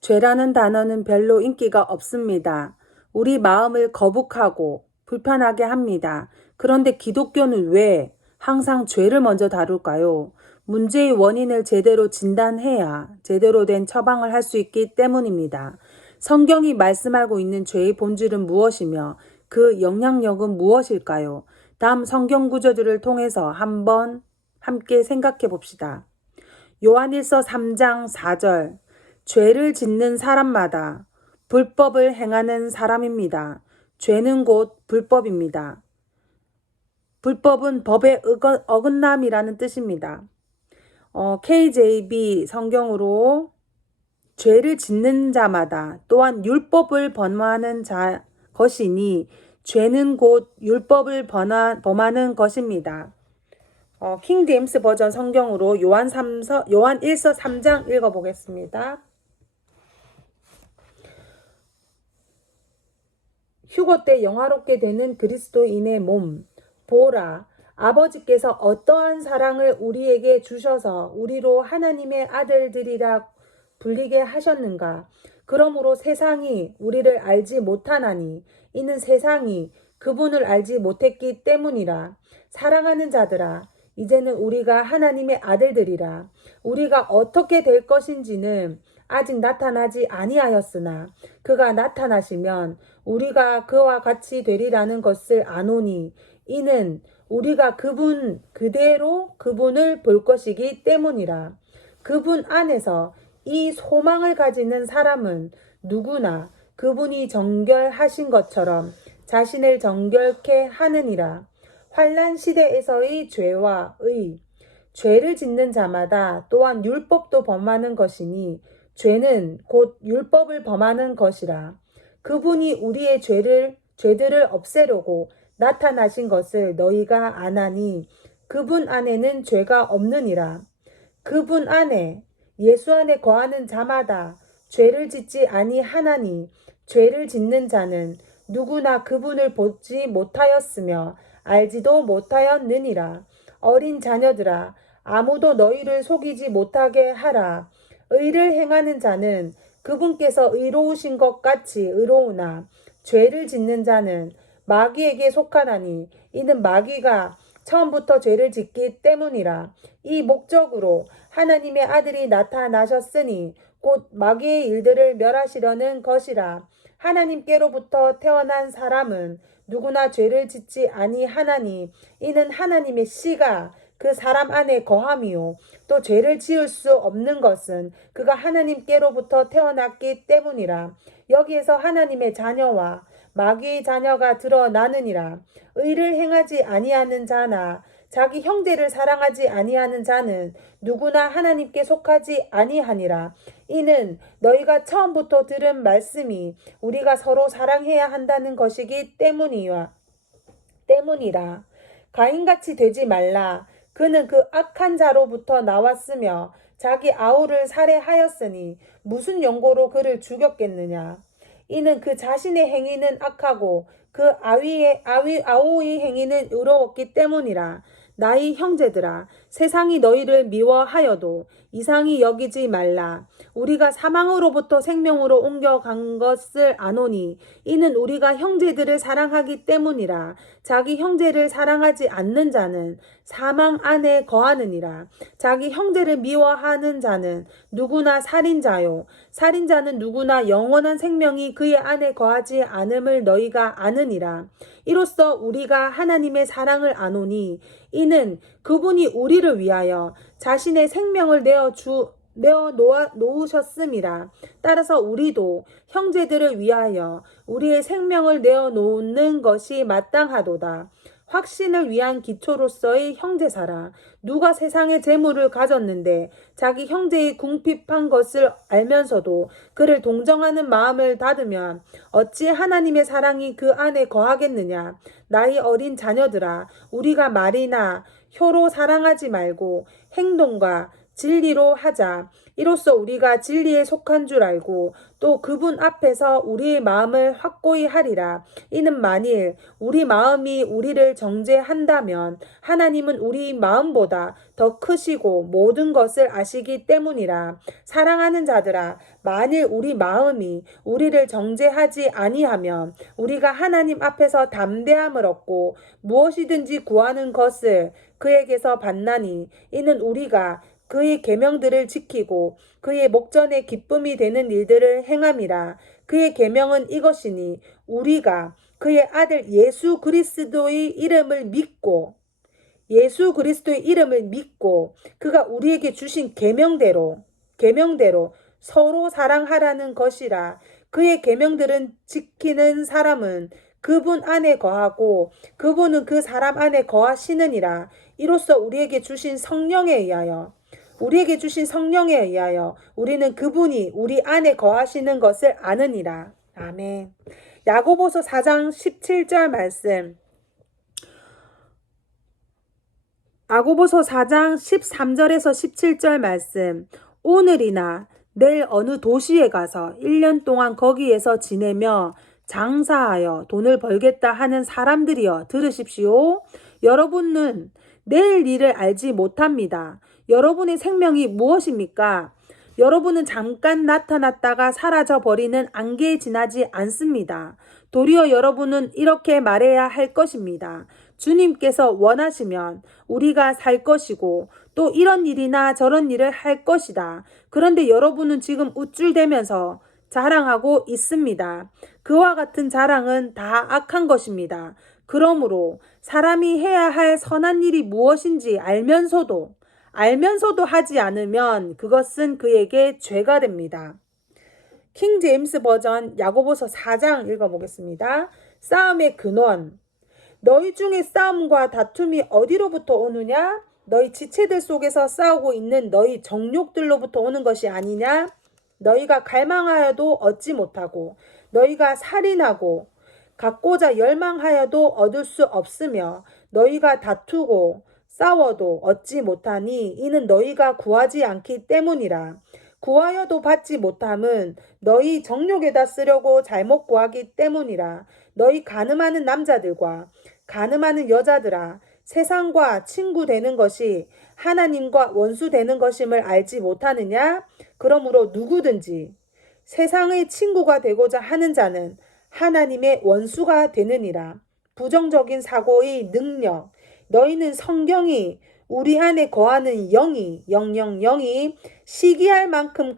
죄라는 단어는 별로 인기가 없습니다. 우리 마음을 거북하고 불편하게 합니다. 그런데 기독교는 왜 항상 죄를 먼저 다룰까요? 문제의 원인을 제대로 진단해야 제대로 된 처방을 할 수 있기 때문입니다. 성경이 말씀하고 있는 죄의 본질은 무엇이며 그 영향력은 무엇일까요? 다음 성경 구절들을 통해서 한번 함께 생각해 봅시다. 요한일서 3장 4절 죄를 짓는 사람마다 불법을 행하는 사람입니다. 죄는 곧 불법입니다. 불법은 법의 어긋남이라는 뜻입니다. KJV 성경으로 죄를 짓는 자마다 또한 율법을 범하는 자 것이니 죄는 곧 율법을 범하는 것입니다. 킹 제임스 버전 성경으로 요한일서 3장 읽어보겠습니다. 휴거 때 영화롭게 되는 그리스도인의 몸. 보라, 아버지께서 어떠한 사랑을 우리에게 주셔서 우리로 하나님의 아들들이라 불리게 하셨는가. 그러므로 세상이 우리를 알지 못하나니 이는 세상이 그분을 알지 못했기 때문이라. 사랑하는 자들아, 이제는 우리가 하나님의 아들들이라. 우리가 어떻게 될 것인지는 아직 나타나지 아니하였으나 그가 나타나시면 우리가 그와 같이 되리라는 것을 아노니 이는 우리가 그대로 그분을 볼 것이기 때문이라. 그분 안에서 이 소망을 가지는 사람은 누구나 그분이 정결하신 것처럼 자신을 정결케 하느니라. 환난 시대에서의 죄와 죄를 짓는 자마다 또한 율법도 범하는 것이니 죄는 곧 율법을 범하는 것이라. 그분이 우리의 죄들을 없애려고 나타나신 것을 너희가 아나니 그분 안에는 죄가 없느니라. 그분 안에 예수 안에 거하는 자마다 죄를 짓지 아니하나니 죄를 짓는 자는 누구나 그분을 보지 못하였으며 알지도 못하였느니라. 어린 자녀들아, 아무도 너희를 속이지 못하게 하라. 의를 행하는 자는 그분께서 의로우신 것 같이 의로우나 죄를 짓는 자는 마귀에게 속하나니 이는 마귀가 처음부터 죄를 짓기 때문이라. 이 목적으로 하나님의 아들이 나타나셨으니 곧 마귀의 일들을 멸하시려는 것이라. 하나님께로부터 태어난 사람은 누구나 죄를 짓지 아니하나니 이는 하나님의 씨가 그 사람 안에 거함이요 또 죄를 지을 수 없는 것은 그가 하나님께로부터 태어났기 때문이라. 여기에서 하나님의 자녀와 마귀의 자녀가 드러나느니라. 의를 행하지 아니하는 자나 자기 형제를 사랑하지 아니하는 자는 누구나 하나님께 속하지 아니하니라. 이는 너희가 처음부터 들은 말씀이 우리가 서로 사랑해야 한다는 것이기 때문이라. 가인같이 되지 말라. 그는 그 악한 자로부터 나왔으며 자기 아우를 살해하였으니 무슨 용고로 그를 죽였겠느냐. 이는 그 자신의 행위는 악하고 그 아우의 행위는 의로웠기 때문이라. 나의 형제들아, 세상이 너희를 미워하여도 이상히 여기지 말라. 우리가 사망으로부터 생명으로 옮겨간 것을 아노니 이는 우리가 형제들을 사랑하기 때문이라. 자기 형제를 사랑하지 않는 자는 사망 안에 거하느니라. 자기 형제를 미워하는 자는 누구나 살인자요 살인자는 누구나 영원한 생명이 그의 안에 거하지 않음을 너희가 아느니라. 이로써 우리가 하나님의 사랑을 아노니 이는 그분이 우리를 위하여 자신의 생명을 내어 놓으셨음이라. 따라서 우리도 형제들을 위하여 우리의 생명을 내어 놓는 것이 마땅하도다. 확신을 위한 기초로서의 형제사라. 누가 세상의 재물을 가졌는데 자기 형제의 궁핍한 것을 알면서도 그를 동정하는 마음을 닫으면 어찌 하나님의 사랑이 그 안에 거하겠느냐. 나의 어린 자녀들아, 우리가 말이나 혀로 사랑하지 말고 행동과 진리로 하자. 이로써 우리가 진리에 속한 줄 알고 또 그분 앞에서 우리의 마음을 확고히 하리라. 이는 만일 우리 마음이 우리를 정죄한다면 하나님은 우리 마음보다 더 크시고 모든 것을 아시기 때문이라. 사랑하는 자들아, 만일 우리 마음이 우리를 정죄하지 아니하면 우리가 하나님 앞에서 담대함을 얻고 무엇이든지 구하는 것을 그에게서 받나니 이는 우리가 그의 계명들을 지키고 그의 목전에 기쁨이 되는 일들을 행함이라. 그의 계명은 이것이니 우리가 그의 아들 예수 그리스도의 이름을 믿고 그가 우리에게 주신 계명대로 서로 사랑하라는 것이라. 그의 계명들은 지키는 사람은 그분 안에 거하고 그분은 그 사람 안에 거하시느니라. 이로써 우리에게 주신 성령에 의하여 우리는 그분이 우리 안에 거하시는 것을 아느니라. 아멘. 야고보서 4장 17절 말씀. 야고보서 4장 13절에서 17절 말씀. 오늘이나 내일 어느 도시에 가서 1년 동안 거기에서 지내며 장사하여 돈을 벌겠다 하는 사람들이여 들으십시오. 여러분은 내일 일을 알지 못합니다. 여러분의 생명이 무엇입니까? 여러분은 잠깐 나타났다가 사라져 버리는 안개에 지나지 않습니다. 도리어 여러분은 이렇게 말해야 할 것입니다. 주님께서 원하시면 우리가 살 것이고 또 이런 일이나 저런 일을 할 것이다. 그런데 여러분은 지금 우쭐대면서 자랑하고 있습니다. 그와 같은 자랑은 다 악한 것입니다. 그러므로 사람이 해야 할 선한 일이 무엇인지 알면서도 하지 않으면 그것은 그에게 죄가 됩니다. 킹 제임스 버전 야고보서 4장 읽어보겠습니다. 싸움의 근원. 너희 중에 싸움과 다툼이 어디로부터 오느냐? 너희 지체들 속에서 싸우고 있는 너희 정욕들로부터 오는 것이 아니냐? 너희가 갈망하여도 얻지 못하고 너희가 살인하고 갖고자 열망하여도 얻을 수 없으며 너희가 다투고 싸워도 얻지 못하니 이는 너희가 구하지 않기 때문이라. 구하여도 받지 못함은 너희 정욕에다 쓰려고 잘못 구하기 때문이라. 너희 가늠하는 남자들과 가늠하는 여자들아, 세상과 친구 되는 것이 하나님과 원수 되는 것임을 알지 못하느냐? 그러므로 누구든지 세상의 친구가 되고자 하는 자는 하나님의 원수가 되느니라. 부정적인 사고의 능력. 너희는 성경이 우리 안에 거하는 영이 시기할 만큼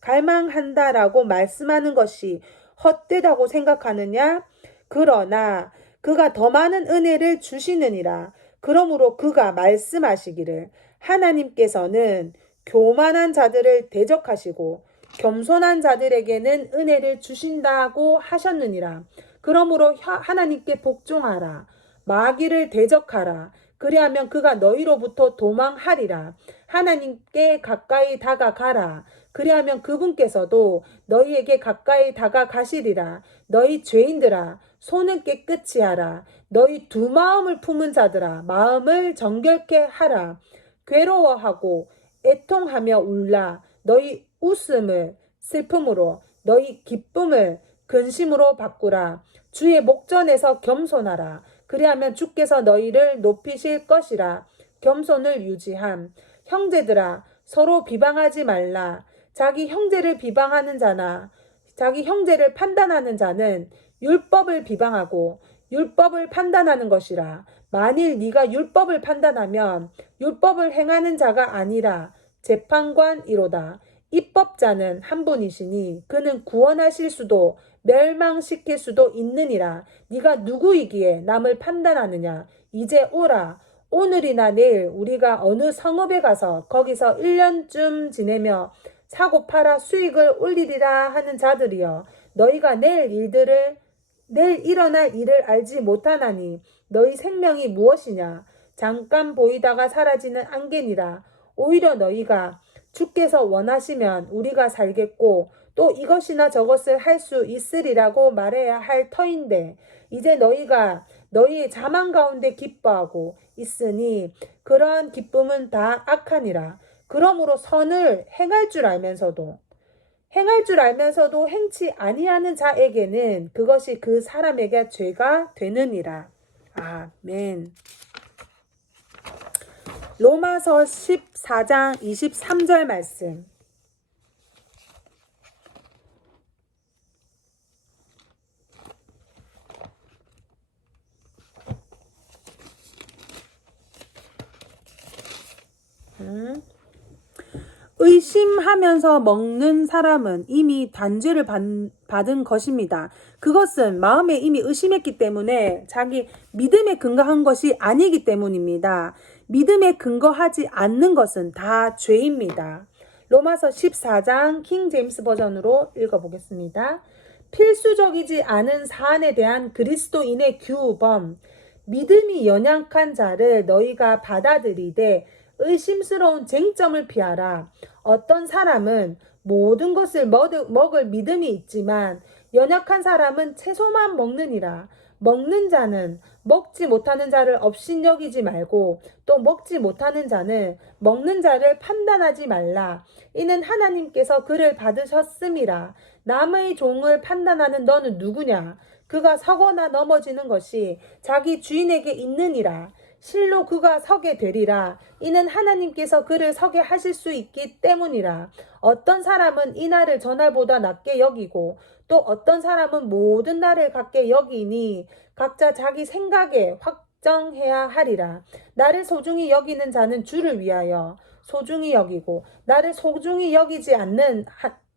갈망한다라고 말씀하는 것이 헛되다고 생각하느냐? 그러나 그가 더 많은 은혜를 주시느니라. 그러므로 그가 말씀하시기를 하나님께서는 교만한 자들을 대적하시고 겸손한 자들에게는 은혜를 주신다고 하셨느니라. 그러므로 하나님께 복종하라. 마귀를 대적하라. 그리하면 그가 너희로부터 도망하리라. 하나님께 가까이 다가가라. 그리하면 그분께서도 너희에게 가까이 다가가시리라. 너희 죄인들아, 손은 깨끗이 하라. 너희 두 마음을 품은 자들아, 마음을 정결케 하라. 괴로워하고 애통하며 울라. 너희 웃음을 슬픔으로, 너희 기쁨을 근심으로 바꾸라. 주의 목전에서 겸손하라. 그리하면 주께서 너희를 높이실 것이라. 겸손을 유지함. 형제들아, 서로 비방하지 말라. 자기 형제를 비방하는 자나 자기 형제를 판단하는 자는 율법을 비방하고 율법을 판단하는 것이라. 만일 네가 율법을 판단하면 율법을 행하는 자가 아니라 재판관이로다. 입법자는 한 분이시니 그는 구원하실 수도 멸망시킬 수도 있느니라. 네가 누구이기에 남을 판단하느냐? 이제 오라. 오늘이나 내일 우리가 어느 성읍에 가서 거기서 1년쯤 지내며 사고 팔아 수익을 올리리라 하는 자들이여, 너희가 내일 일어날 일을 알지 못하나니 너희 생명이 무엇이냐? 잠깐 보이다가 사라지는 안개니라. 오히려 너희가 주께서 원하시면 우리가 살겠고 또 이것이나 저것을 할 수 있으리라고 말해야 할 터인데, 이제 너희가 너희의 자만 가운데 기뻐하고 있으니 그러한 기쁨은 다 악하니라. 그러므로 선을 행할 줄 알면서도 행치 아니하는 자에게는 그것이 그 사람에게 죄가 되느니라. 아멘. 로마서 14장 23절 말씀. 의심하면서 먹는 사람은 이미 단죄를 받은 것입니다. 그것은 마음에 이미 의심했기 때문에 자기 믿음에 근거한 것이 아니기 때문입니다. 믿음에 근거하지 않는 것은 다 죄입니다. 로마서 14장 킹 제임스 버전으로 읽어보겠습니다. 필수적이지 않은 사안에 대한 그리스도인의 규범, 믿음이 연약한 자를 너희가 받아들이되 의심스러운 쟁점을 피하라. 어떤 사람은 모든 것을 먹을 믿음이 있지만 연약한 사람은 채소만 먹느니라. 먹는 자는 먹지 못하는 자를 업신여기지 말고 또 먹지 못하는 자는 먹는 자를 판단하지 말라. 이는 하나님께서 그를 받으셨음이라. 남의 종을 판단하는 너는 누구냐? 그가 서거나 넘어지는 것이 자기 주인에게 있느니라. 실로 그가 서게 되리라. 이는 하나님께서 그를 서게 하실 수 있기 때문이라. 어떤 사람은 이 날을 저날보다 낮게 여기고 또 어떤 사람은 모든 날을 같게 여기니 각자 자기 생각에 확정해야 하리라. 나를 소중히 여기는 자는 주를 위하여 소중히 여기고 나를 소중히 여기지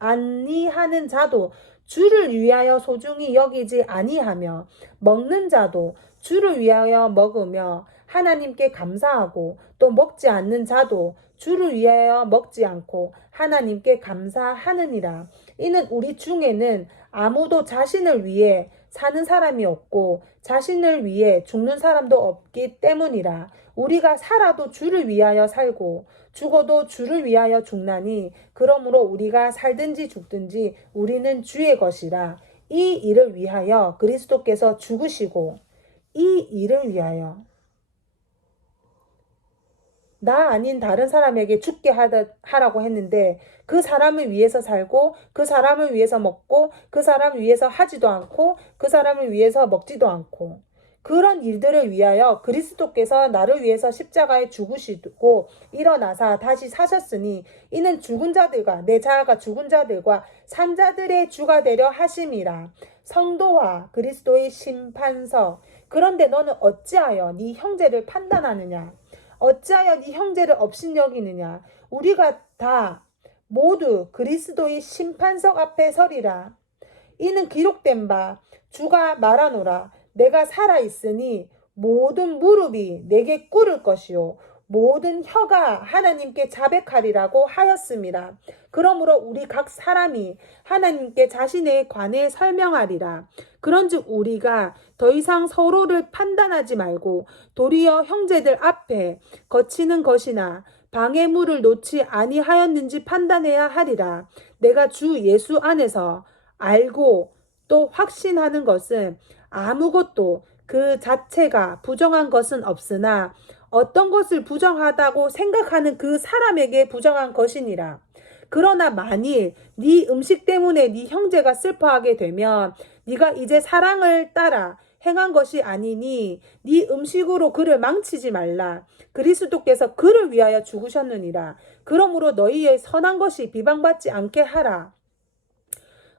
아니하는 자도 주를 위하여 소중히 여기지 아니하며 먹는 자도 주를 위하여 먹으며 하나님께 감사하고 또 먹지 않는 자도 주를 위하여 먹지 않고 하나님께 감사하느니라. 이는 우리 중에는 아무도 자신을 위해 사는 사람이 없고 자신을 위해 죽는 사람도 없기 때문이라. 우리가 살아도 주를 위하여 살고 죽어도 주를 위하여 죽나니 그러므로 우리가 살든지 죽든지 우리는 주의 것이라. 이 일을 위하여 그리스도께서 죽으시고 이 일을 위하여 나 아닌 다른 사람에게 죽게 하라고 했는데 그 사람을 위해서 살고 그 사람을 위해서 먹고 그 사람을 위해서 하지도 않고 그 사람을 위해서 먹지도 않고 그런 일들을 위하여 그리스도께서 나를 위해서 십자가에 죽으시고 일어나사 다시 사셨으니 이는 죽은 자들과 내 자아가 죽은 자들과 산 자들의 주가 되려 하심이라. 성도와 그리스도의 심판서. 그런데 너는 어찌하여 네 형제를 판단하느냐? 어찌하여 네 형제를 업신여기느냐? 우리가 다 모두 그리스도의 심판석 앞에 서리라. 이는 기록된 바 주가 말하노라. 내가 살아있으니 모든 무릎이 내게 꿇을 것이요 모든 혀가 하나님께 자백하리라고 하였음이라. 그러므로 우리 각 사람이 하나님께 자신에 관해 설명하리라. 그런즉 우리가 더 이상 서로를 판단하지 말고 도리어 형제들 앞에 거치는 것이나 방해물을 놓지 아니하였는지 판단해야 하리라. 내가 주 예수 안에서 알고 또 확신하는 것은 아무것도 그 자체가 부정한 것은 없으나 어떤 것을 부정하다고 생각하는 그 사람에게 부정한 것이니라. 그러나 만일 네 음식 때문에 네 형제가 슬퍼하게 되면 네가 이제 사랑을 따라 행한 것이 아니니 네 음식으로 그를 망치지 말라. 그리스도께서 그를 위하여 죽으셨느니라. 그러므로 너희의 선한 것이 비방받지 않게 하라.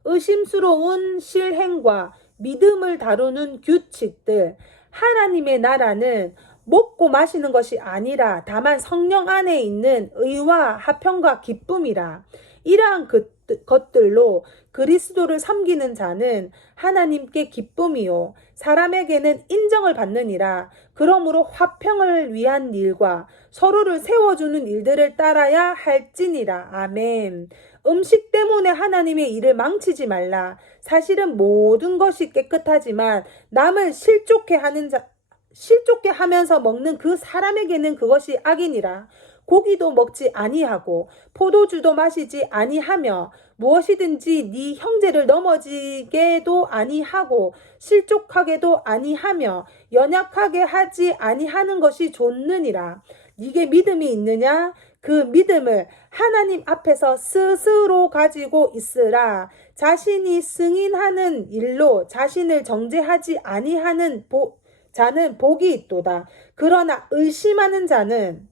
의심스러운 실행과 믿음을 다루는 규칙들. 하나님의 나라는 먹고 마시는 것이 아니라 다만 성령 안에 있는 의와 화평과 기쁨이라. 이러한 것들로 그리스도를 섬기는 자는 하나님께 기쁨이요 사람에게는 인정을 받느니라. 그러므로 화평을 위한 일과 서로를 세워주는 일들을 따라야 할지니라. 아멘. 음식 때문에 하나님의 일을 망치지 말라. 사실은 모든 것이 깨끗하지만 남을 실족해 하면서 먹는 그 사람에게는 그것이 악이니라. 고기도 먹지 아니하고 포도주도 마시지 아니하며 무엇이든지 네 형제를 넘어지게도 아니하고 실족하게도 아니하며 연약하게 하지 아니하는 것이 좋느니라. 네게 믿음이 있느냐? 그 믿음을 하나님 앞에서 스스로 가지고 있으라. 자신이 승인하는 일로 자신을 정죄하지 아니하는 자는 복이 있도다. 그러나 의심하는 자는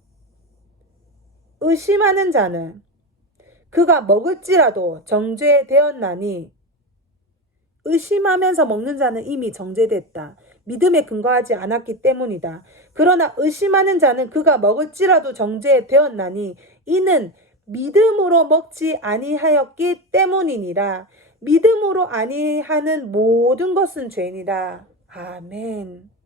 그가 먹을지라도 정죄되었나니, 의심하면서 먹는 자는 이미 정죄됐다. 믿음에 근거하지 않았기 때문이다. 그러나 의심하는 자는 그가 먹을지라도 정죄되었나니 이는 믿음으로 먹지 아니하였기 때문이니라. 믿음으로 아니하는 모든 것은 죄니라. 아멘.